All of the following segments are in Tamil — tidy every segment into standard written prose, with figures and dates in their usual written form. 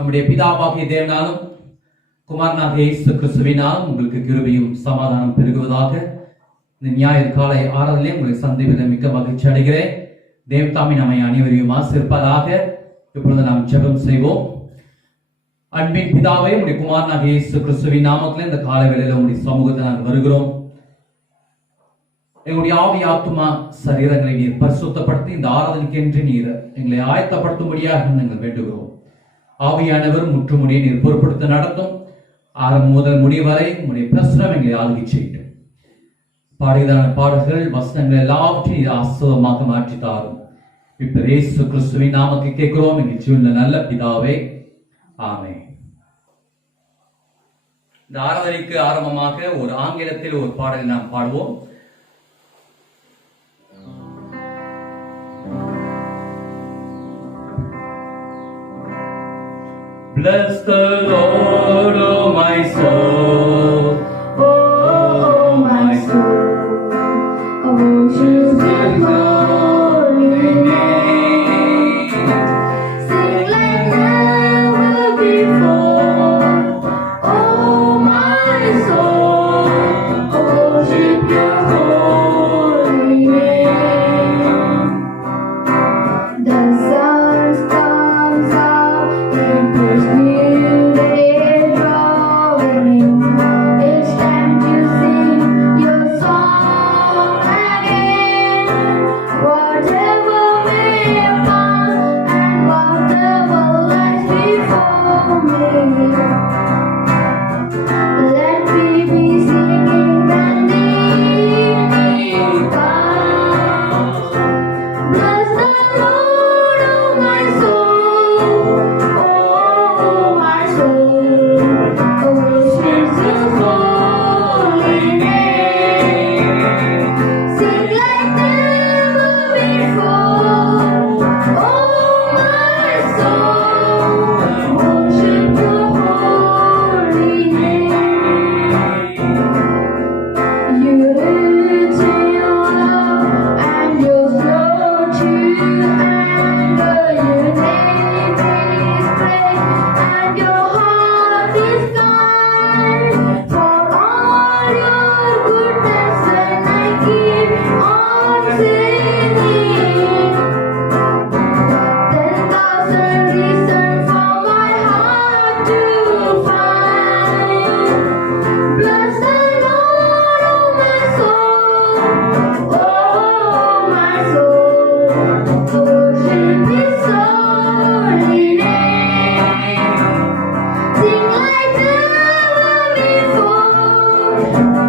நம்முடைய பிதாவாகிய தேவனாலும் குமாரனாகிய இயேசு கிறிஸ்துவினாலும் உங்களுக்கு கிருபையும் சமாதானம் பெருகுவதாக. இந்த ஞாயிறு காலை ஆராதனையிலே உங்களை சந்திப்பதில் மிக்க மகிழ்ச்சி அடைகிறேன். தேவதாமி நம்மை அனைவரையும் ஆசீர்வதிப்பாராக. இப்பொழுது நாம் ஜெபம் செய்வோம். அன்பின் பிதாவே, உடைய குமாரனாகிய இயேசு கிறிஸ்துவின் நாமத்திலே இந்த காலை வேளையில உடைய சமூகத்தை நாங்கள் வருகிறோம். எங்களுடைய ஆவி ஆத்துமா சரீரங்களை நீர் பரிசுத்தப்படுத்தி இந்த ஆராதனைக்கென்று நீர் எங்களை ஆயத்தப்படுத்தும்படியாக நாங்கள் வேண்டுகிறோம். ஆவியானவர் முற்றுமுடியை நீர் பொறுப்படுத்த நடத்தும். ஆரம்பம் முதல் முடிவு வரை உங்களுடைய பிரசுரம் எங்களை ஆளுகை செய்யட்டும். பாடுகிறான பாடல்கள் வசனங்கள் எல்லாவற்றையும் நீர் ஆசீர்வாதமாக மாற்றி தாரும். இப்ப இயேசு கிறிஸ்துவின் நாமத்தில் கேட்கிறோம் எங்கள் ஜீவனில் நல்ல பிதாவே, ஆமென். இந்த ஆராதனைக்கு ஆரம்பமாக ஒரு ஆங்கிலத்தில் ஒரு பாடலை நாம் பாடுவோம். Bless the Lord, oh my soul, oh my soul, I worship His holy name. Sing like never before, oh my soul, I worship Your holy name. The sun comes out, it is new day drawing. It's time to sing your song again. Whatever may come and whatever lies before me, let me be singing and the evening comes. Bless the Lord, oh my soul, oh my soul, I worship His holy name. Sing like never before, oh my soul, I worship Your holy name. You rich in your love and you're slow to anger. Your name is great and your heart is kind. For all your goodness and I keep on singing. 10,000 reasons for my heart to find. Bless the Lord, oh my soul, oh my soul, I worship His holy name. Sing like never before,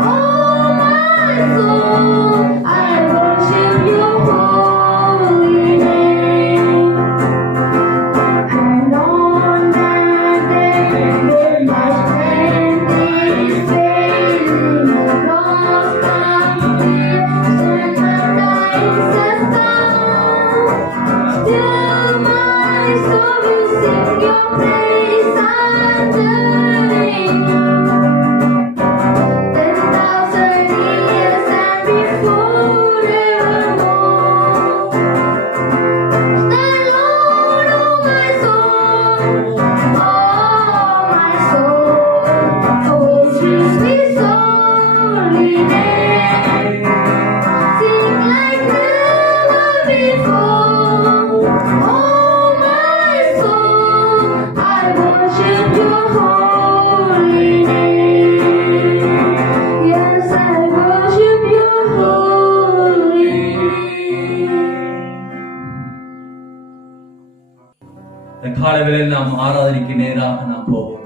oh my soul, I worship Your holy name. And on that day when my strength is failing, lost my fears and the times have come, still my soul will sing Your praise unending. 10,000 years and before evermore. The Lord, oh my soul, I worship His holy name. Sing like never before, oh my soul, I worship Your holy name. Yes, I worship Your holy name. இந்த காலவேளையில் நாம் ஆராதனைக்கு நேராக நாம் போவோம்.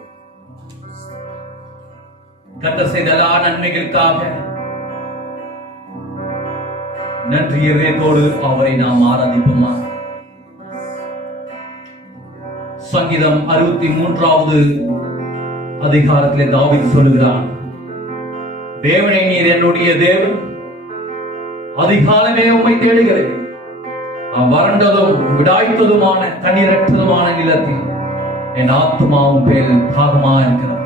கர்த்தர் செய்த எல்லா நன்மைகளுக்காக நன்றி இதயத்தோடு அவரை நாம் ஆராதிப்போமா. சங்கீதம் 63வது அதிகாரத்திலே தாவீது சொல்லுகிறான், தேவனே நீர் என்னுடைய தேவன், அதிகாலமே உம்மை தேடுகிறேன். வறண்டதும் விடாய்த்ததுமான தண்ணீரற்றதுமான நிலத்தில் என் ஆத்துமாவும் பேரில் தாகமா இருக்கிறது.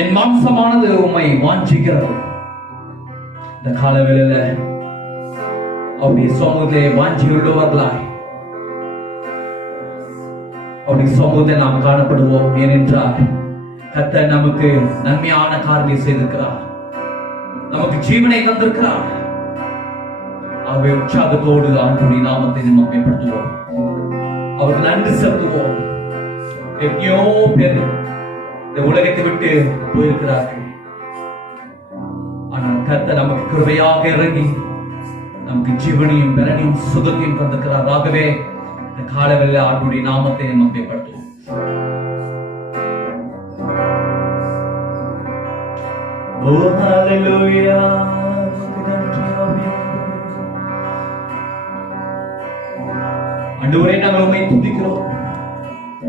என் மாம்சமானது உம்மை வாஞ்சிக்கிறது. இந்த காலவேளையில அவருடைய சமூகத்திலே வாஞ்சியுள்ளவர்களாய் அவருடைய சமூகத்தை நாம் காணப்படுவோம். ஏனென்றால் கர்த்தர் நமக்கு நன்மையான காரியத்தை செய்திருக்கிறார், நமக்கு ஜீவனை தந்திருக்கிறார். ஆகவே உற்சாகத்தோடு ஆண்டுடைய நாமத்தை நாம் மேம்படுத்துவோம், அவருக்கு நன்றி செலுத்துவோம். எத்தனையோ பேர் இந்த உலகத்தை விட்டு போயிருக்கிறார்கள். ஆனால் கர்த்தர் நமக்கு கிருபையாக இறங்கி நமக்கு ஜீவனையும் பலனையும் சுகத்தையும் தந்திருக்கிறார். ஆகவே இந்த காலங்களில் ஆண்டுடைய நாமத்தை நாம் மேம்படுத்துவோம். Oh hallelujah, ஆண்டவரே, நாங்கள் உம்மை துதிக்கிறோம்,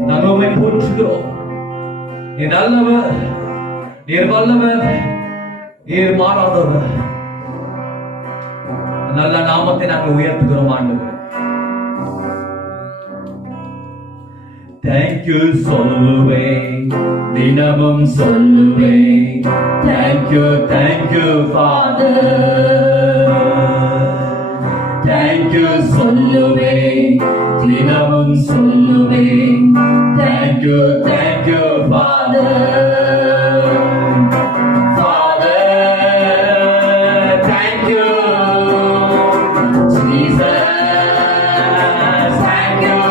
நாங்கள் உம்மை போற்றுகிறோம். நீர் நல்லவர், நீர் வல்லவர், நீர் மாறாதவர். நல்ல நாமத்தை நாங்கள் உயர்த்துகிறோம் ஆண்டவரே. Thank you சொல்லுவேன், தினமும் சொல்லுவேன். Thank you Father. Thank you சொல்லுவேன், தினமும் சொல்லுவேன். Thank you Father. Father, thank you Jesus. Thank you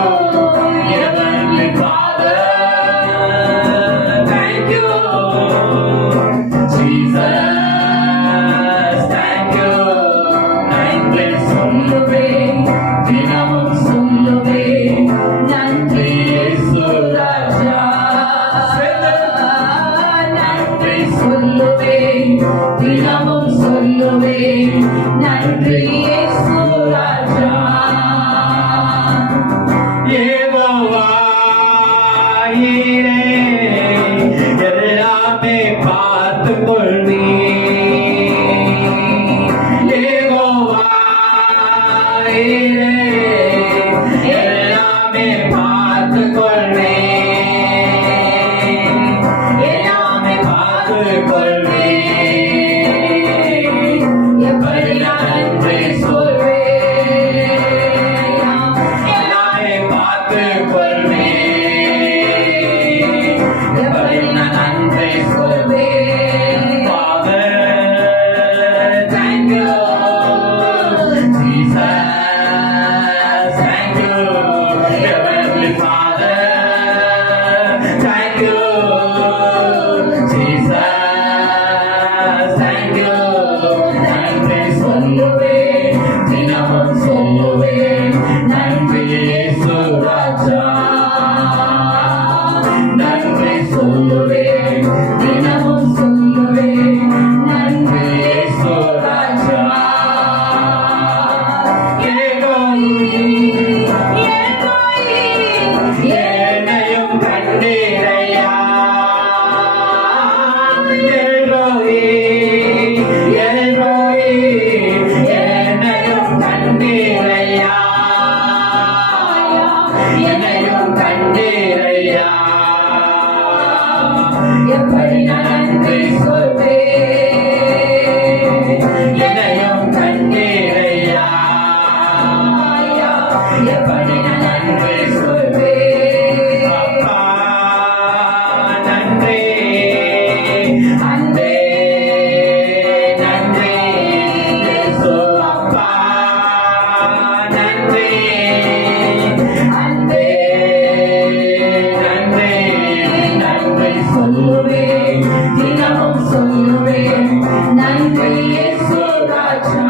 Heavenly Father. Thank you Jesus. Thank you. நன்றி சொல்லுவேன், தினமும் சொல்லுவேன். நன்றி இயேசு ராஜா. நன்றி சொல்லுவேன், தினமும் சொல்லுவேன். நன்றி இயேசு ராஜா. யெகோவா ஈரே, எல்லாமே பார்த்துக் கொள்வீர். யெகோவா ஈரே, எல்லாமே பார்த்துக் கொள்வீர். எல்லாமே பார்த்துக் கொள்வீர். எப்படி நான் நன்றி சொல்வேன்? எல்லாமே பார்த்துக் கொள்வீர். எப்படி நான் நன்றி சொல்வேன்? Father, thank you Jesus. Thank you Heavenly Father. Thank you Jesus. Thank you. நன்றி சொல்லுவேன், தினமும் சொல்லுவேன். நன்றி இயேசு ராஜா. நன்றி சொல்லுவேன், தினமும் சொல்லுவேன். நன்றி இயேசு ராஜா. என்னையும் கண்டீரையா, என்னையும் கண்டீரையா, என்னையும் கண்டீரையா. எப்படி நான் நன்றி சொல்வேன்? என்னையும் கண்டீரையா, எப்படி நான் நன்றி சொல்வேன்? அப்பா நன்றி, அன்பே நன்றி. இயேசு அப்பா நன்றி, அன்பே நன்றி. நன்றி சொல்லுவேன், தினமும் சொல்லுவேன். நன்றி இயேசு ராஜா.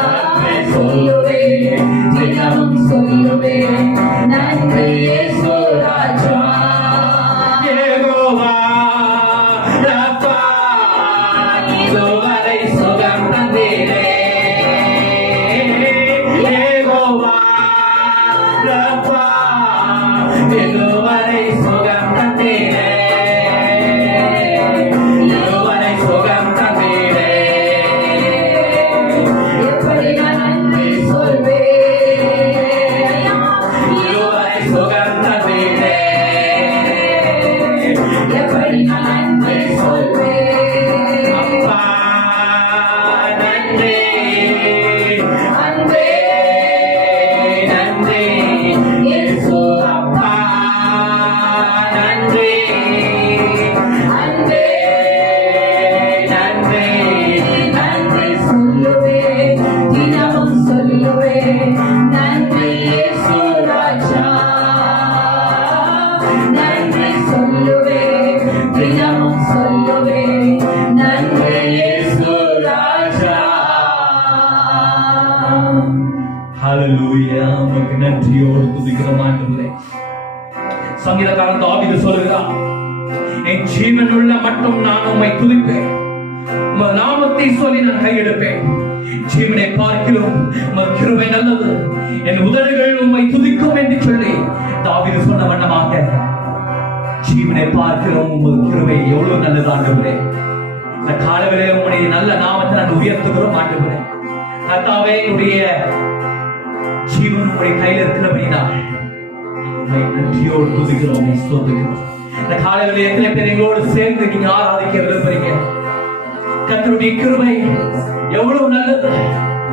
நன்றி சொல்லுவேன், தினமும் சொல்லுவேன். நன்றி இயேசு ராஜா. யெகோவா ரப்பா, இதுவரை சுகம் தந்தீரே. யெகோவா ரப்பா, இதுவரை சுகம் தந்தீரே. இதுவரை சுகம் தந்தீரே. எப்படி நான் நன்றி சொல்வேன்? இதுவரை சுகம் தந்தீரே. எப்படி நான் நன்றி சொல்வேன்? அப்பா நன்றி, அன்பே நன்றி. இயேசு அப்பா சொல்லுவேன், தினமும் சொல்லுவேன், நன்றி இயேசு ராஜா. ஹல்லேலூயா. உமக்கு நன்றியோடு துதிக்கிறோம் ஆண்டவரே. சங்கீதக்காரன் தாவீது சொல்லுகிறார், என் ஜீவன் உள்ள மட்டும் நான் உம்மை துதிப்பேன், உமது நாமத்தை சொல்லி நான் கையெடுப்பேன். ஜீவனை பார்க்கிறோம், உமது கிருபை நல்லது, என் உதடுகள் உம்மை துதிக்கும் என்று சொல்லி தாவீது சொன்ன வண்ணமாக ஜீவனை பார்க்கிறோம், உமது கிருபை எவ்வளவு நல்லது ஆண்டவரே. இந்த காலவேளை உம்முடைய நல்ல நாமத்தை நான் உயர்த்துகிறோம் ஆண்டவரே. கர்த்தாவே, என்னுடைய ஜீவன் உம்முடைய கையில் இருக்கிறபடினால் உம்மை நன்றியோடு துதிக்கிறோம், ஸ்தோத்திரிக்கிறோம். இந்த காலவேளை எத்தனை பேர் எங்களோடு சேர்ந்து நீங்க ஆராதிக்க விரும்புறீங்க? கர்த்தருடைய கிருபை எவ்வளவு நல்லது,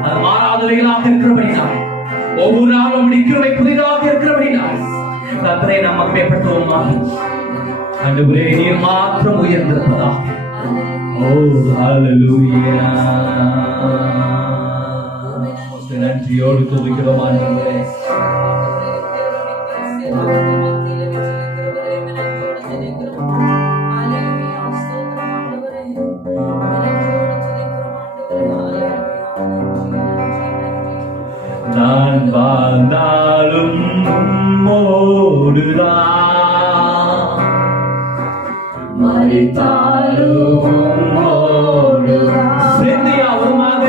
அது மாறாதவைகளாக இருக்கிறபடினால், ஒவ்வொரு நாளும் நம்முடைய கிருபை புதிதாக இருக்கிறபடினால் கர்த்தரை நாம் மகிமைப்படுத்துவோமா? ஆண்டவரே, நீர் மாத்திரம் உயர்ந்திருப்பதாக. ஓ ஹல்லேலூயா. நன்றியோடு துதிக்கிறோம் ஆண்டவரே. நான் வாழ்ந்தாலும் உம்மோடுதான், மரித்தாலும் உம்மோடுதான். சேர்ந்து யாவருமாக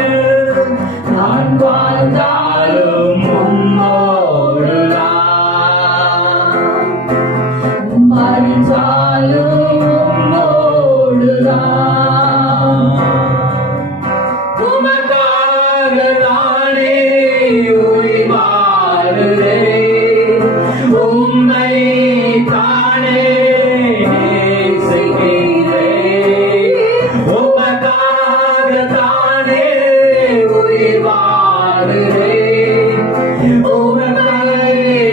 நான் வாழ்ந்தாலும் உம்மோடுதான், மரித்தாலும் உம்மோடுதான். உமக்காக நானே உயிர் வாழுகிறேன், உம்மை தானே நேசிக்கிறேன். உமக்காக தானே உயிர் வாழுகிறேன், உம்மை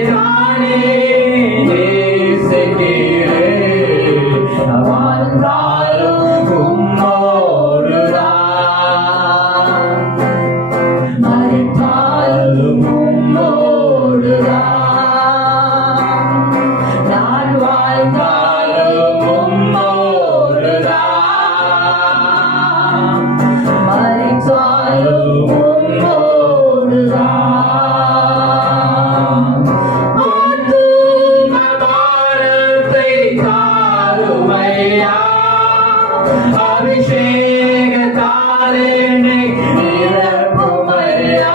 தானே நேசிக்கிறேன். நான் வாழ்ந்தாலும் உம்மோடுதான், மரித்தாலும் உம்மோடுதான். நான் வாழ்ந்தாலும் உம்மோடுதான், மரித்தாலும் உம்மோடுதான். ஆத்தும பாரத்தை தாருமையா, அபிஷேகத்தாலே என்னை நிரப்புமையா.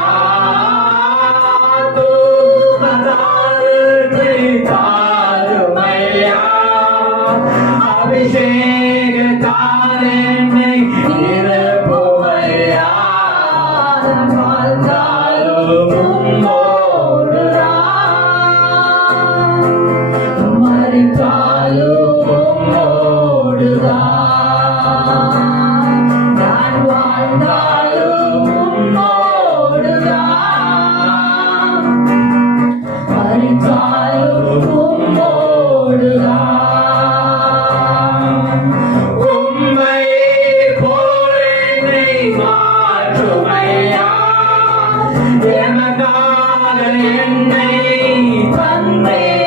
ஆத்தும பாரத்தை தாருமையா, அபிஷேகத்தாலே என்னை நிரப்புமையா. நான் வாழ்ந்தாலும் உம்மோடுதான், மரித்தாலும் உம்மோடுதான். நான் வாழ்ந்தாலும் உம்மோடுதான், மரித்தாலும் உம்மோடுதான். உம்மை போல என்னை மாற்றுமையா, எனக்காக என்னை தந்தேன்.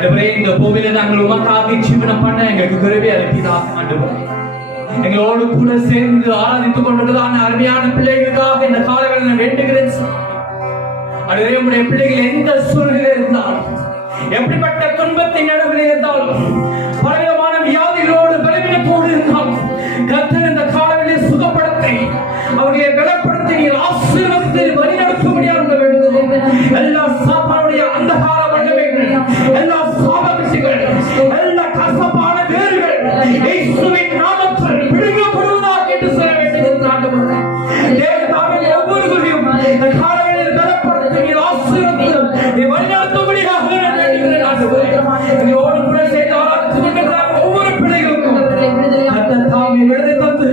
ஆண்டவரே இந்த பூமியில நாங்கள் உமக்காக ஜீவனம் பண்ண எங்களுக்கு கிருபை அளிப்பீராக ஆண்டவரே. எங்களோடு கூட சேர்ந்து ஆராதித்துக் கொண்டிருக்கிறதான அருமையான பிள்ளைகளுக்காக இந்த காலங்களில் நான் வேண்டுகிறேன். ஆண்டவரே உம்முடைய பிள்ளைகள் எந்த சூழ்நிலை இருந்தாலும், எப்படிப்பட்ட துன்பத்தை நடுவில் இருந்தாலும், பலவிதமான வியாதிகளோடு பலவீனத்தோடு இருந்தாலும், கர்த்தர் இந்த காலங்களில் சுகப்படுத்தி அவர்களை பலப்படுத்தி ஆசீர்வதித்து வழிநடத்தும்படியாக வேண்டுகிறோம். எல்லா சாப்பாடுடைய அந்தகார வல்லமைகள், எல்லா சாபவிசைகள், எல்லா கசப்பான வேர்கள் இயேசுவின் நாமத்தில் பிடுங்கப்படுவதாக என்று சொல்ல வேண்டுகிறது ஆண்டவரே. தேவன் தாமே ஒவ்வொருவரையும் இந்த காலங்களில் பலப்படுத்தி ஆசீர்வதித்து வழிநடத்தும்படியாக வேண்டுகிறேன் ஆண்டவரே. எங்களோடு கூட சேர்ந்து ஆராய்ச்சி கொண்டிருக்கிற ஒவ்வொரு பிள்ளைகளுக்கும் கர்த்தர் தாமே விடுதலை தந்து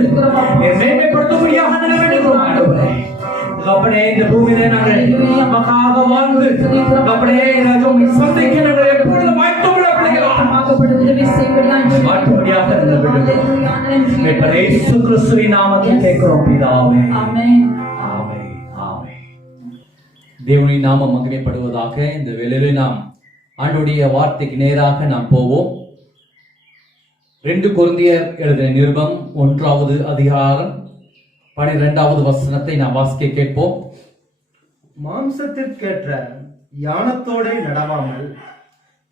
மேன்மைப்படுத்தும்படியாக வேண்டுகிறோம் ஆண்டவரே. கப்படே இந்த பூமியிலே நாங்கள் நமக்காக வாழ்ந்து கப்படே ராஜ்யம் சந்திக்க நாங்கள் எப்பொழுதும் வாய்ப்புள்ள பிள்ளைகளாக மாற்றும்படியாக வேண்டுகிறோம். இயேசு கிறிஸ்துவின் நாமத்தில் கேட்கிறோம் பிதாவே. ஆமென். ஆமென். ஆமென். தேவனின் நாமம் மகிமைப்படுவதாக. இந்த வேளையிலே நாம் ஆண்டவருடைய வார்த்தைக்கு நேராக நாம் போவோம். 2 கொரிந்தியர் எழுதின நிருபம் 1வது அதிகாரம் 12வது வசனத்தை நாம் வாசிக்க கேட்போம். மாம்சத்திற்கேற்ற ஞானத்தோடே நடவாமல்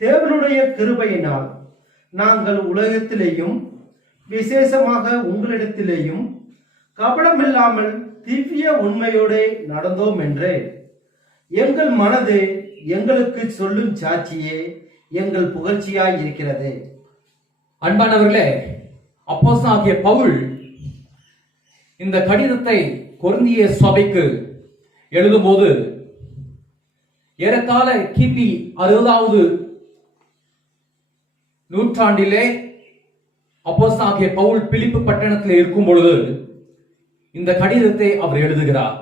தேவனுடைய கிருபையினால் நாங்கள் உலகத்திலேயும் விசேஷமாக உங்களிடத்திலேயும் கபடமில்லாமல் திவ்ய உண்மையோடே நடந்தோம் என்று எங்கள் மனது எங்களுக்கு சொல்லும் சாட்சியே எங்கள் புகழ்ச்சியாய் இருக்கிறது. அன்பானவர்களே, அப்போஸ்தலனாகிய பவுல் இந்த கடிதத்தை கொரிந்திய சபைக்கு எழுதும்போது ஏறத்தாழ கிபி 60வது நூற்றாண்டிலே அப்போஸ்தலனாகிய பவுல் பிலிப்பு பட்டணத்தில் இருக்கும் பொழுது இந்த கடிதத்தை அவர் எழுதுகிறார்.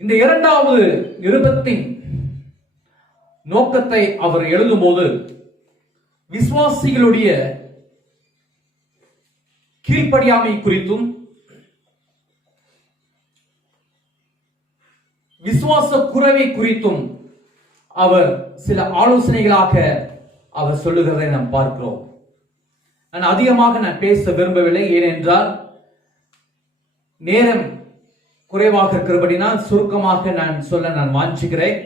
இந்த 2வது நிருபத்தின் நோக்கத்தை அவர் எழுதும்போது விசுவாசிகளுடைய கீழ்ப்படியாமை குறித்தும் விசுவாச குறைவை குறித்தும் அவர் சில ஆலோசனைகளாக அவர் சொல்லுகிறதை நாம் பார்க்கிறோம். நான் அதிகமாக பேச விரும்பவில்லை, ஏனென்றால் நேரம் குறைவாக இருக்கிறபடினால் சுருக்கமாக நான் சொல்ல நான் வாஞ்சிக்கிறேன்.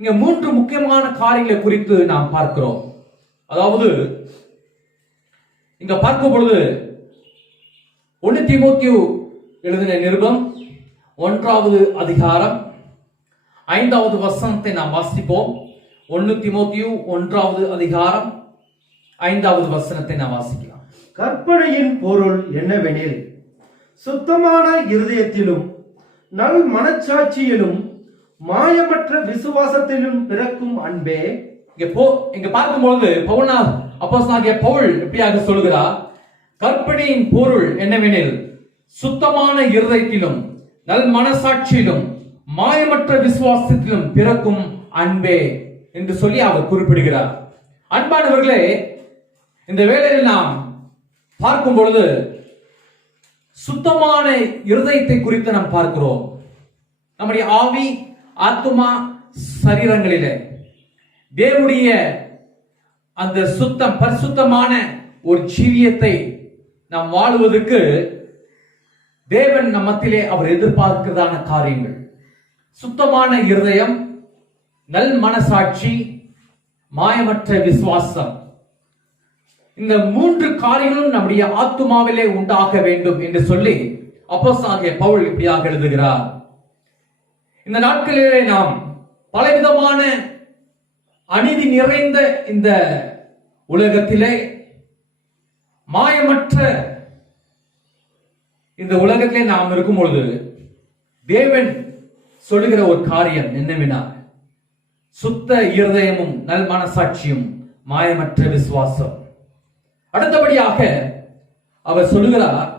இங்க 3 முக்கியமான காரியங்களை குறித்து நாம் பார்க்கிறோம். அதாவது இங்க பார்க்கும் பொழுது 1 தீமோத்தேயு எழுதின நிருபம் 1வது அதிகாரம் 5வது வசனத்தை நாம் வாசிப்போம். 1 தீமோத்தேயு 1வது அதிகாரம் 5வது வசனத்தை நாம் வாசிக்கலாம். கற்பனையின் பொருள் என்னவெனில், சுத்தமான இருதயத்திலும் நல் மனச்சாட்சியிலும் மாயமற்ற விசுவாசத்திலும் பிறக்கும் அன்பே. இங்க பார்க்கும்போது அப்போஸ்தலனாகிய பவுல் எப்படியாக சொல்கிறார், கற்பனையின் பொருள் என்னவெனில் சுத்தமான இருதயத்திலும் நல் மனசாட்சியிலும் மாயமற்ற விசுவாசத்திலும் பிறக்கும் அன்பே என்று சொல்லி அவர் குறிப்பிடுகிறார். அன்பானவர்களே, இந்த வேளையில் நாம் பார்க்கும் பொழுது சுத்தமான இருதயத்தை குறித்து நாம் பார்க்கிறோம். நம்முடைய ஆவி, ஆத்துமா, சரீரங்களிலே தேவனுடைய அந்த பரிசுத்தமான ஒரு ஜீவியத்தை நாம் வாழுவதற்கு தேவன் நம்மத்திலே அவர் எதிர்பார்க்கிறதான காரியங்கள் சுத்தமான இருதயம், நல் மனசாட்சி, மாயமற்ற விசுவாசம். இந்த 3 காரியங்களும் நம்முடைய ஆத்துமாவிலே உண்டாக வேண்டும் என்று சொல்லி அப்போஸ்தலனாகிய பவுல் இப்படியாக எழுதுகிறார். இந்த நாட்களிலே நாம் பலவிதமான அநீதி நிறைந்த இந்த உலகத்திலே, மாயமற்ற இந்த உலகத்திலே நாம் இருக்கும் பொழுது தேவன் சொல்லுகிற ஒரு காரியம் என்னவென்னா, சுத்த இருதயமும் நல் மனசாட்சியும் மாயமற்ற விசுவாசம். அடுத்தபடியாக அவர் சொல்லுகிறார்,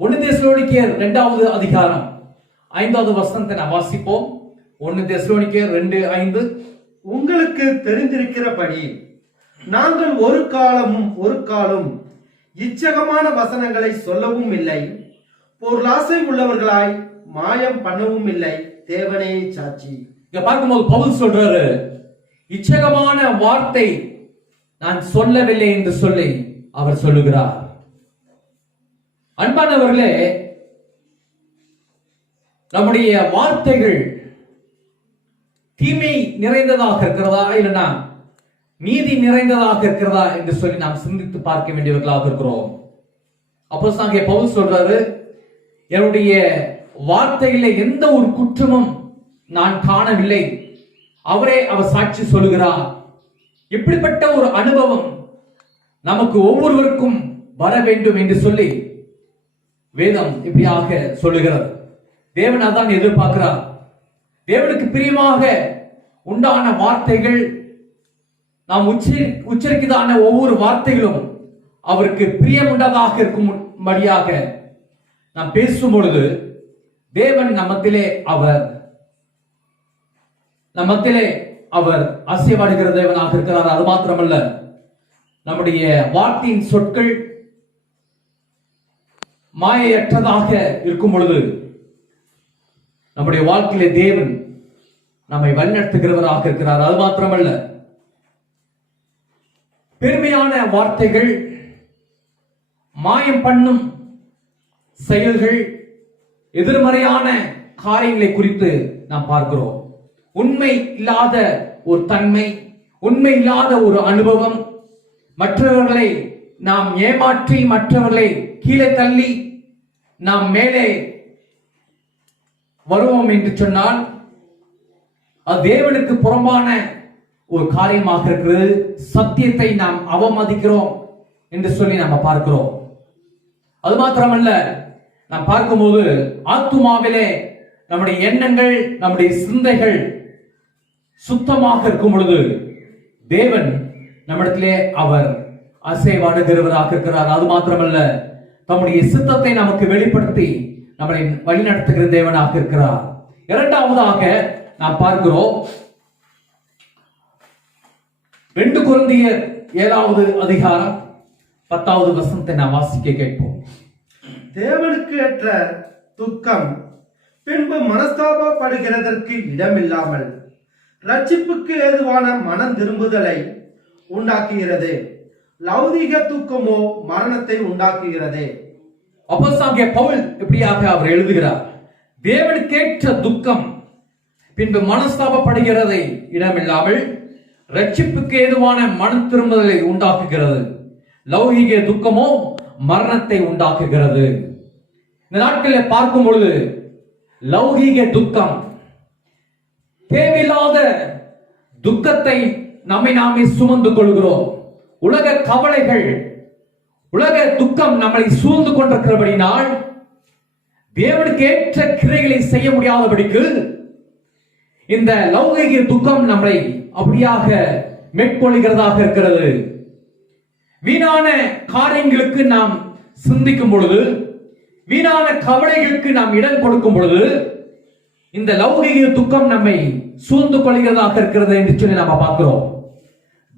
1 தெசலோனிக்கேயர் 2வது அதிகாரம் 5வது வசனத்தை நாம் வாசிப்போம். 1 தெசலோனிக்கேயர் 2:5. உங்களுக்கு தெரிந்திருக்கிறபடி நாங்கள் ஒரு காலம் இச்சகமான வசனங்களை சொல்லவும் இல்லை, பொருளாசை உள்ளவர்களாய் மாயம் பண்ணவும் இல்லை, தேவனே சாட்சி. இங்க பார்க்கும்போது பவுல் சொல்றாரு, இச்சகமான வார்த்தை நான் சொல்லவில்லை என்று சொல்லி அவர் சொல்லுகிறார். அன்பானவர்களே, நம்முடைய வார்த்தைகள் தீமை நிறைந்ததாக இருக்கிறதா இல்லைன்னா நீதி நிறைந்ததாக இருக்கிறதா என்று சொல்லி நாம் சிந்தித்து பார்க்க வேண்டியவர்களாக இருக்கிறோம். அப்போஸ்தலனாகிய பவுல் சொல்றாரு, என்னுடைய வார்த்தையில எந்த ஒரு குற்றமும் நான் காணவில்லை, அவரே அவர் சாட்சி சொல்லுகிறார். இப்படிப்பட்ட ஒரு அனுபவம் நமக்கு ஒவ்வொருவருக்கும் வர வேண்டும் என்று சொல்லி வேதம் இப்படியாக சொல்லுகிறது. தேவன் அதான் எதிர்பார்க்கிறார். தேவனுக்கு பிரியமாக உண்டான வார்த்தைகள், நாம் உச்சரிக்கிறதான ஒவ்வொரு வார்த்தைகளும் அவருக்கு பிரியமுண்டதாக இருக்கும்படியாக நாம் பேசும் பொழுது தேவன் நம்மத்திலே அவர் ஆசீர்வதிக்கிற தேவனாக இருக்கிறார். அது மாத்திரமல்ல, நம்முடைய வார்த்தையின் சொற்கள் மாயையற்றதாக இருக்கும் பொழுது நம்முடைய வாழ்க்கையிலே தேவன் நம்மை வழிநடத்துகிறவராக இருக்கிறார். அது மாத்திரமல்ல, பெருமையான வார்த்தைகள், மாயம் பண்ணும் செயல்கள், எதிர்மறையான காரியங்களை குறித்து நாம் பார்க்கிறோம். உண்மை இல்லாத ஒரு தன்மை, உண்மை இல்லாத ஒரு அனுபவம், மற்றவர்களை நாம் ஏமாற்றி மற்றவர்களை கீழே தள்ளி நாம் மேலே வருவோம் என்று சொன்னால் அது தேவனுக்கு புறம்பான ஒரு காரியமாக இருக்கிறது. சத்தியத்தை நாம் அவமதிக்கிறோம் என்று சொல்லி நாம் பார்க்கிறோம். அது மாத்திரமல்ல, நாம் பார்க்கும்போது ஆத்துமாவிலே நம்முடைய எண்ணங்கள், நம்முடைய சிந்தைகள் சுத்தமாக இருக்கும் பொழுது தேவன் நம்மிடத்திலே அவர் அசைவாடுகிறவராக இருக்கிறார். அது மாத்திரமல்ல, தம்முடைய சித்தத்தை நமக்கு வெளிப்படுத்தி நம்மளை வழிநடத்துகிற தேவனாக இருக்கிறார். இரண்டாவதாக நாம் பார்க்கிறோம், 2 கொரிந்தியர் 7வது அதிகாரம் 10வது வசனத்தை நாம் வாசிக்க கேட்போம். தேவனுக்கு ஏற்ற துக்கம் பின்பு மனஸ்தாபப்படுகிறதற்கு இடமில்லாமல் ரட்சிப்புக்கு ஏதுவான மனம் திரும்புதலை உண்டாக்குகிறது. லௌதிக துக்கமோ மரணத்தை உண்டாக்குகிறது. அப்போஸ்தலனாகிய பவுல் இப்படியாக அவர் எழுதுகிறார், தேவனுக்கேற்ற துக்கம் பின்பு மனஸ்தாபப்படுகிறதை இடமில்லாமல் ரட்சிப்புக்கு ஏதுவான மனம் திரும்புதலை உண்டாக்குகிறது. லௌகிக துக்கமோ மரணத்தை உண்டாக்குகிறது. இந்த நாட்களில் பார்க்கும் பொழுது லௌகிக துக்கம், தேவையில்லாத துக்கத்தை நாமே சுமந்து கொள்கிறோம். உலக கவலைகள், உலக துக்கம் நம்மை சூழ்ந்து கொண்டிருக்கிறபடினால் தேவனுக்கு ஏற்ற கிரியைகளை செய்ய முடியாதபடிக்கு இந்த லௌகிக துக்கம் நம்மை அப்படியாக மேற்கொள்கிறதாக இருக்கிறது. வீணான காரியங்களுக்கு நாம் சிந்திக்கும் பொழுது, வீணான கவலைகளுக்கு நாம் இடம் கொடுக்கும் பொழுது இந்த லௌகிக துக்கம் நம்மை சூழ்ந்து கொள்கிறதாக இருக்கிறது என்று சொல்லி நாம பார்க்கிறோம்.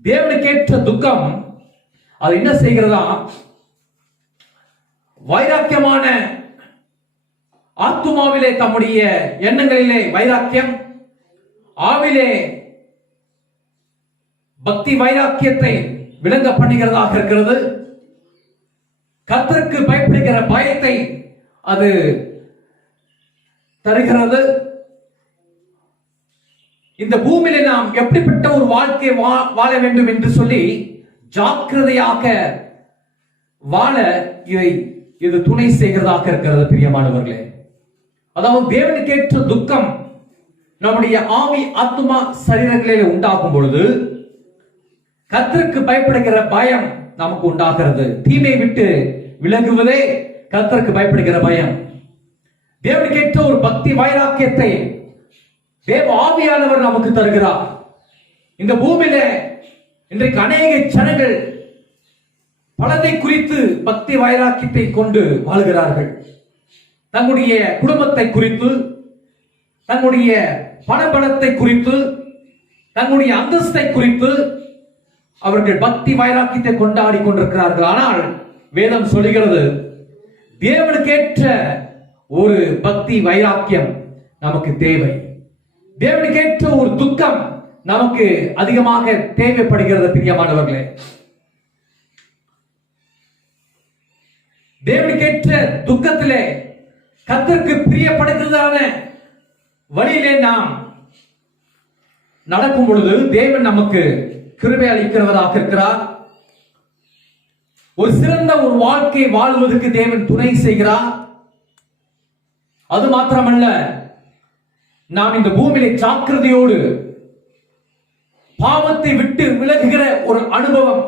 தேவனுக்கேற்ற துக்கம் அது என்ன செய்கிறதா, வைராக்கியமான ஆத்துமாவிலே தம்முடைய எண்ணங்களிலே வைராக்கியம், ஆவிலே பக்தி வைராக்கியத்தை விளங்க பண்ணுகிறதாக இருக்கிறது. கர்த்தருக்கு பயப்படுகிற பயத்தை அது தருகிறது. இந்த பூமியில நாம் எப்படிப்பட்ட ஒரு வாழ்க்கை வாழ வேண்டும் என்று சொல்லி ஜாக்கிரதையாக வாழ இது துணை செய்கிறதாக இருக்கிறது. பிரியமானவர்களே, அதாவது தேவனுக்கேற்ற துக்கம் நம்முடைய ஆவி ஆத்துமா சரீரங்களிலே உண்டாகும் பொழுது கர்த்தருக்கு பயப்படுகிற பயம் நமக்கு உண்டாகிறது. தீமை விட்டு விலகுவதே கர்த்தருக்கு பயப்படுகிற பயம். தேவனுக்கேற்ற ஒரு பக்தி வைராக்கியத்தை தேவ ஆவியானவர் நமக்கு தருகிறார். இந்த பூமியில இன்றைக்கு அநேக ஜனங்கள் பலதை குறித்து பக்தி வைராக்கியத்தை கொண்டு வாழ்கிறார்கள். தங்களுடைய குடும்பத்தை குறித்து, தங்களுடைய பணபலத்தை குறித்து, தங்களுடைய அந்தஸ்தை குறித்து அவர்கள் பக்தி வைராக்கியத்தை கொண்டாடி கொண்டிருக்கிறார்கள். ஆனால் வேதம் சொல்லுகிறது, தேவனுக்கேற்ற ஒரு பக்தி வைராக்கியம் நமக்கு தேவை. தேவனுக்கேற்ற ஒரு துக்கம் நமக்கு அதிகமாக தேவைப்படுகிறது பிரியமானவர்களே. தேவனுக்கேற்ற துக்கத்திலே கர்த்தருக்கு பிரியப்படுகிறதான வழியிலே நாம் நடக்கும் பொழுது தேவன் நமக்கு கிருபை அளிக்கிறவராக இருக்கிறார். ஒரு சிறந்த ஒரு வாழ்க்கை வாழ்வதற்கு தேவன் துணை செய்கிறார். அது மாத்திரமல்ல, நாம் இந்த பூமியிலே ஜாக்கிரதையோடு பாவத்தை விட்டு விலகுகிற ஒரு அனுபவம்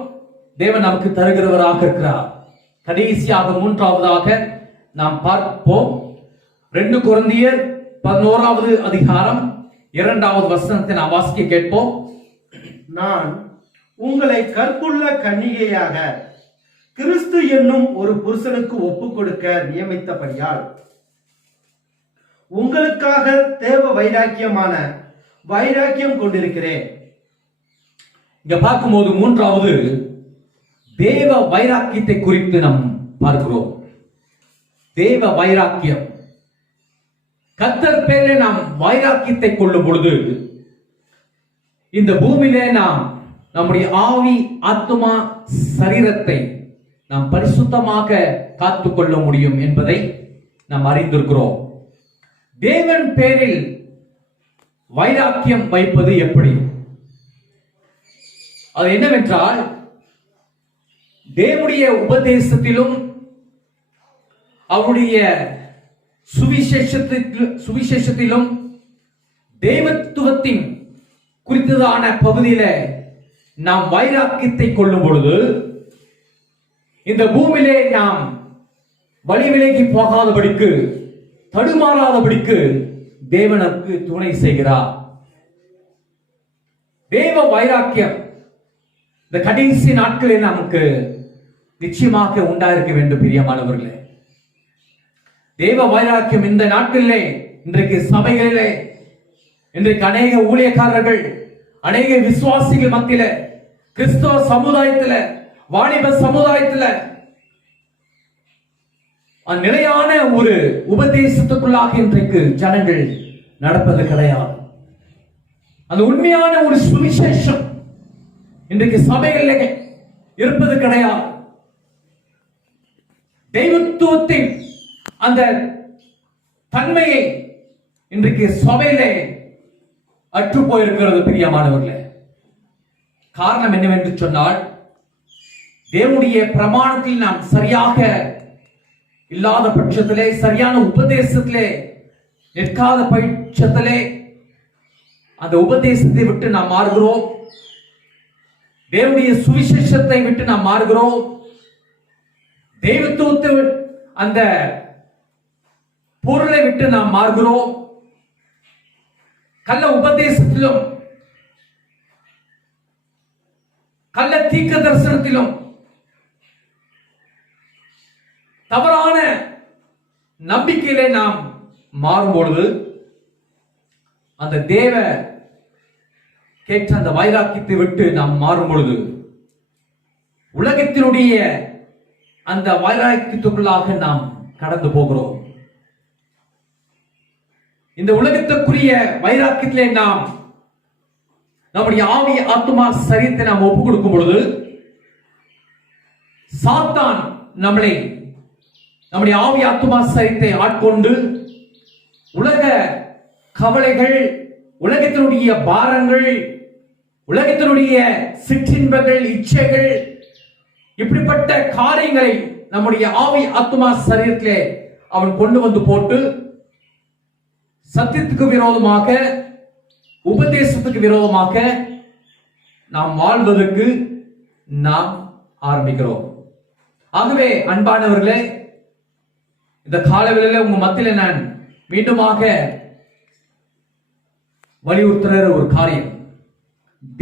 தேவன் நமக்கு தருகிறவராக இருக்கிறார். கடைசியாக மூன்றாவதாக நாம் பார்ப்போம். 2 கொரிந்தியர் 11வது அதிகாரம் 2வது வசனத்தை நாம் வாசிக்க கேட்போம். நான் உங்களை கற்புள்ள கன்னிகையாக கிறிஸ்து என்னும் ஒரு புருஷனுக்கு ஒப்புக் கொடுக்க நியமித்தபடியால் உங்களுக்காக தேவ வைராக்கியமான வைராக்கியம் கொண்டிருக்கிறேன். இங்க பார்க்கும்போது மூன்றாவது தேவ வைராக்கியத்தை குறித்து நாம் பார்க்கிறோம். தேவ வைராக்கியம், கர்த்தர் பேரிலே நாம் வைராக்கியத்தை கொள்ளும் பொழுது இந்த பூமியிலே நாம் நம்முடைய ஆவி, ஆத்துமா, சரீரத்தை நாம் பரிசுத்தமாக காத்துக்கொள்ள முடியும் என்பதை நாம் அறிந்திருக்கிறோம். தேவன் பேரில் வைராக்கியம் வைப்பது எப்படி? அது என்னவென்றால், தேவனுடைய உபதேசத்திலும் அவருடைய சுவிசேஷத்திலும் தெய்வத்துவத்தின் குறித்ததான பகுதியில நாம் வைராக்கியத்தை கொள்ளும் பொழுது இந்த பூமியிலே நாம் வழி விலகி போகாதபடிக்கு, தடுமாறாதபடிக்கு தேவனுக்கு துணை செய்கிறார். தேவ வைராக்கியம் இந்த கடைசி நாட்களில் நமக்கு நிச்சயமாக உண்டாயிருக்க வேண்டும் பிரியமானவர்களே. தேவ வைராக்கியம் இந்த நாட்களிலே, இன்றைக்கு சபைகளிலே, இன்றைக்கு அநேக ஊழியக்காரர்கள், அநேக விசுவாசிகள் மத்தியில, கிறிஸ்தவ சமுதாயத்துல, வாலிப சமுதாயத்துல நிலையான ஒரு உபதேசத்துக்குள்ளாக இன்றைக்கு ஜனங்கள் நடப்பது கிடையாது. அந்த உண்மையான ஒரு சுவிசேஷம் இன்றைக்கு சபைகளில் இருப்பது கிடையாது. தெய்வத்துவத்தின் அந்த தன்மையை இன்றைக்கு சபையிலே அற்று போயிருக்கிறது பிரியமானவர்களே. காரணம் என்னவென்று சொன்னால், தேவனுடைய பிரமாணத்தில் நாம் சரியாக இல்லாத பட்சத்திலே, சரியான உபதேசத்திலே நிற்காத பட்சத்திலே அந்த உபதேசத்தை விட்டு நாம் மாறுகிறோம். தேவனுடைய சுவிசேஷத்தை விட்டு நாம் மாறுகிறோம். தெய்வத்துவத்தை அந்த பொருளை விட்டு நாம் மாறுகிறோம். கள்ள உபதேசத்திலும் கள்ள தீர்க்க தரிசனத்திலும் தவறான நம்பிக்கையிலே நாம் மாறும்பொழுது அந்த தேவ கேட்ட அந்த வைராக்கியத்தை விட்டு நாம் மாறும் பொழுது உலகத்தினுடைய அந்த வைராக்கியத்துக்குள்ளாக நாம் கடந்து போகிறோம். இந்த உலகத்திற்குரிய வைராக்கியத்திலே நாம் நம்முடைய ஆவி, ஆத்துமா, சரீரத்தை நாம் ஒப்புக் கொடுக்கும் பொழுது சாத்தான் நம்முடைய ஆவி, ஆத்துமா, சரீரத்தை ஆட்கொண்டு உலக கவலைகள், உலகத்தினுடைய பாரங்கள், உலகத்தினுடைய சிற்றின்பங்கள், இச்சைகள், இப்படிப்பட்ட காரியங்களை நம்முடைய ஆவி, ஆத்துமா, சரீரத்திலே அவன் கொண்டு வந்து போட்டு சத்தியத்துக்கு விரோதமாக, உபதேசத்துக்கு விரோதமாக நாம் வாழ்வதற்கு நாம் ஆரம்பிக்கிறோம். ஆகவே அன்பானவர்களே, இந்த காலவெளியில உங்க மத்தியில நான் மீண்டுமாக வலியுறுத்துற ஒரு காரியம்,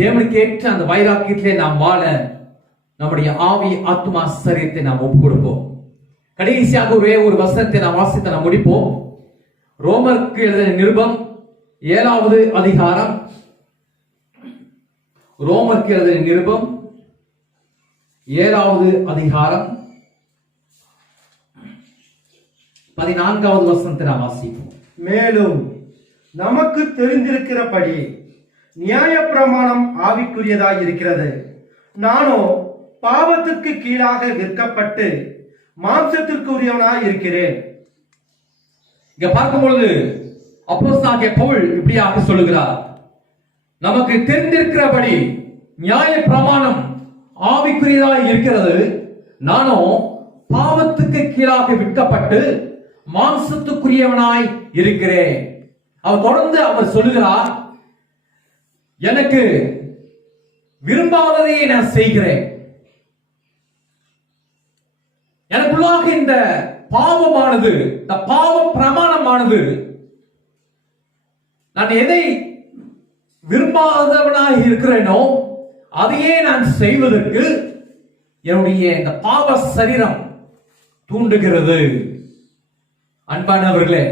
தேவனுக்கு ஏற்ற அந்த வைராக்கியத்திலே நாம் வாழ நம்முடைய ஆவி, ஆத்துமா, சரீரத்தை நாம் ஒப்புக் கொடுப்போம். கடைசியாக ஒரே ஒரு வசனத்தை நாம் வாசித்து நாம் முடிப்போம். ரோமருக்கு எழுதின நிருபம் 7வது அதிகாரம், ரோமருக்கு எழுதின நிருபம் 7வது அதிகாரம் 14வது வசனத்தை நாம் வாசிப்போம். மேலும் நமக்கு தெரிந்திருக்கிறபடி நியாயப்பிரமாணம் ஆவிக்குரியதாய் இருக்கிறது. நானோ பாவத்துக்கு கீழாக விற்கப்பட்டு மாம்சத்திற்குரியவனாய் இருக்கிறேன். இங்க பார்க்கும் பொழுது அப்போஸ்தலனாகிய பவுல் இப்படியாக சொல்லுகிறார், நமக்கு தெரிந்திருக்கிறபடி நியாய பிரமாணம் ஆவிக்குரியதாய் இருக்கிறது, நானோ பாவத்துக்கு கீழாக விற்கப்பட்டு மாம்சத்துக்குரியவனாய் இருக்கிறேன். அவர் தொடர்ந்து அவர் சொல்லுகிறார், எனக்கு விரும்பாததையே நான் செய்கிறேன். எனக்குள்ளாக இந்த பாவமானது, இந்த பாவ பிரமாணமானது, நான் எதை விரும்பாதவனாக இருக்கிறேனோ அதையே நான் செய்வதற்கு என்னுடைய இந்த பாவ சரீரம் தூண்டுகிறது. அன்பானவர்களே,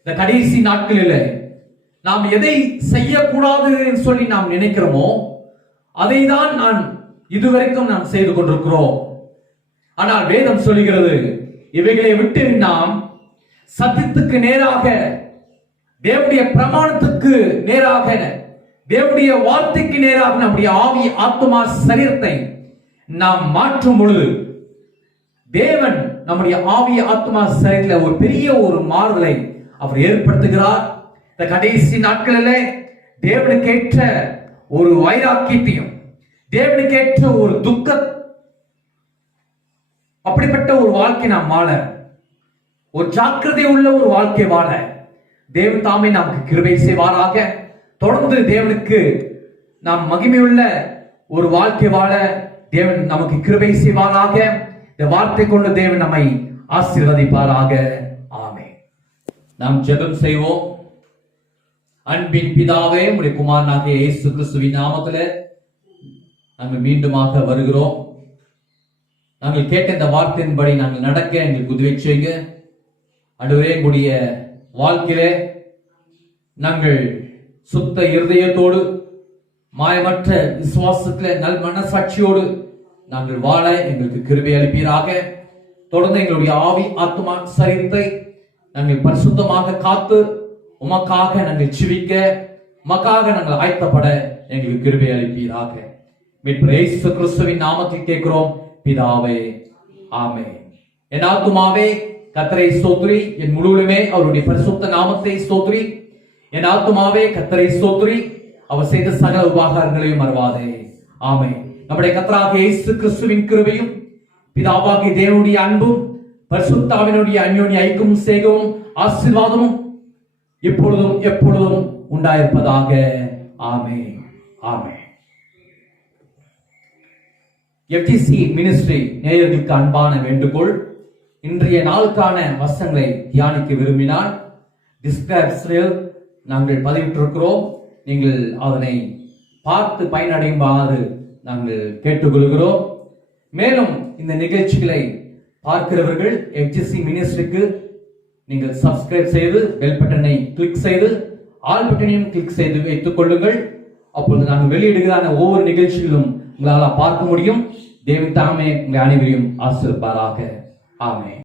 இந்த கடைசி நாட்களில் நாம் எதை செய்யக்கூடாது என்று சொல்லி நாம் நினைக்கிறோமோ அதை தான் நாம் இதுவரைக்கும் நாம் செய்து கொண்டிருக்கிறோம். ஆனால் வேதம் சொல்லுகிறது, இவைகளை விட்டு நாம் சத்தியத்துக்கு நேராக, தேவனுடைய பிரமாணத்துக்கு நேராக, தேவனுடைய வார்த்தைக்கு நேராக நம்முடைய ஆவி ஆத்மா சரீரத்தை நாம் மாற்றும் பொழுது தேவன் நம்முடைய ஆவி ஆத்மா சரீரத்தில் ஒரு பெரிய ஒரு மாறுதலை அவர் ஏற்படுத்துகிறார். இந்த கடைசி நாட்களிலே தேவனுக்கேற்ற ஒரு வைராக்கியத்தையும், தேவனுக்கேற்ற ஒரு துக்க, அப்படிப்பட்ட ஒரு வாழ்க்கை நாம் வாழ, ஒரு ஜாக்கிரதை உள்ள ஒரு வாழ்க்கை வாழ தேவன் தாமே நமக்கு கிருபை செய்வாராக. தொடர்ந்து தேவனுக்கு நாம் மகிமையுள்ள ஒரு வாழ்க்கை வாழ தேவன் நமக்கு கிருபை செய்வாராக. இந்த வார்த்தை கொண்டு தேவன் நம்மை ஆசீர்வதிப்பாராக. ஆமென். நாம் ஜெபம் செய்வோம். அன்பின் பிதாவே, உம்முடைய குமாரனாகிய இயேசு கிறிஸ்துவின் நாமத்திலே நாங்கள் மீண்டுமாக வருகிறோம். நாங்கள் கேட்ட இந்த வார்த்தையின்படி நாங்கள் நடக்க எங்களுக்கு உதவி செய்யுங்க. ஆண்டவரே, எங்களுடைய வாழ்க்கையிலே நாங்கள் சுத்த இருதயத்தோடு, மாயமற்ற விசுவாசத்திலே, நல் மனசாட்சியோடு நாங்கள் வாழ எங்களுக்கு கிருபை அளிப்பீராக. தொடர்ந்து எங்களுடைய ஆவி ஆத்மா சரீரத்தை நாங்கள் பரிசுத்தமாக காத்து உமக்காக நாங்கள் ஜீவிக்க, உமக்காக நாங்கள் ஆயத்தப்பட எங்களுக்கு கிருபை அளிப்பீராக. மீட்பர் இயேசு கிறிஸ்துவின் நாமத்தில் கேட்கிறோம் பிதாவே, ஆமென். என் ஆத்துமாவே கர்த்தரை ஸ்தோத்திரி, என் முழுவதுமே அவருடைய பரிசுத்த நாமத்தை ஸ்தோத்திரி. என் ஆத்துமாவே கர்த்தரை ஸ்தோத்திரி, அவர் செய்த சகல உபகாரங்களையும் மறவாதே. ஆமென். நம்முடைய கர்த்தராகிய இயேசு கிறிஸ்துவின் கிருபையும், பிதாவாகிய தேவனுடைய அன்பும், பரிசுத்தாவினுடைய அன்யோன்ய ஐக்கியமும் சேகமும் ஆசீர்வாதமும் இப்பொழுதும் எப்பொழுதும் உண்டாயிருப்பதாக. ஆமென். ஆமென். எஃப்டிசி மினிஸ்ட்ரி நேயர்களுக்கு அன்பான வேண்டுகோள். இன்றைய நாளுக்கான வசனங்களை தியானிக்க விரும்பினால் டிஸ்கிரிப்ஷனில் நாங்கள் பதிவிட்டிருக்கிறோம். நீங்கள் அதனை பார்த்து பயனடையுமாறு நாங்கள் கேட்டுக்கொள்கிறோம். மேலும் இந்த நிகழ்ச்சிகளை பார்க்கிறவர்கள் எஃப்டிசி மினிஸ்ட்ரிக்கு நீங்கள் சப்ஸ்கிரைப் செய்து பெல் பட்டனை கிளிக் செய்து ஆல் பட்டனையும் கிளிக் செய்து வைத்துக் கொள்ளுங்கள். அப்பொழுது நாங்கள் வெளியிடுகிற ஒவ்வொரு நிகழ்ச்சிகளும் உங்களால் பார்க்க முடியும். தேவன் தாமே உங்களை அனைவரையும் ஆசீர்வதிப்பாராக. ஆமென்.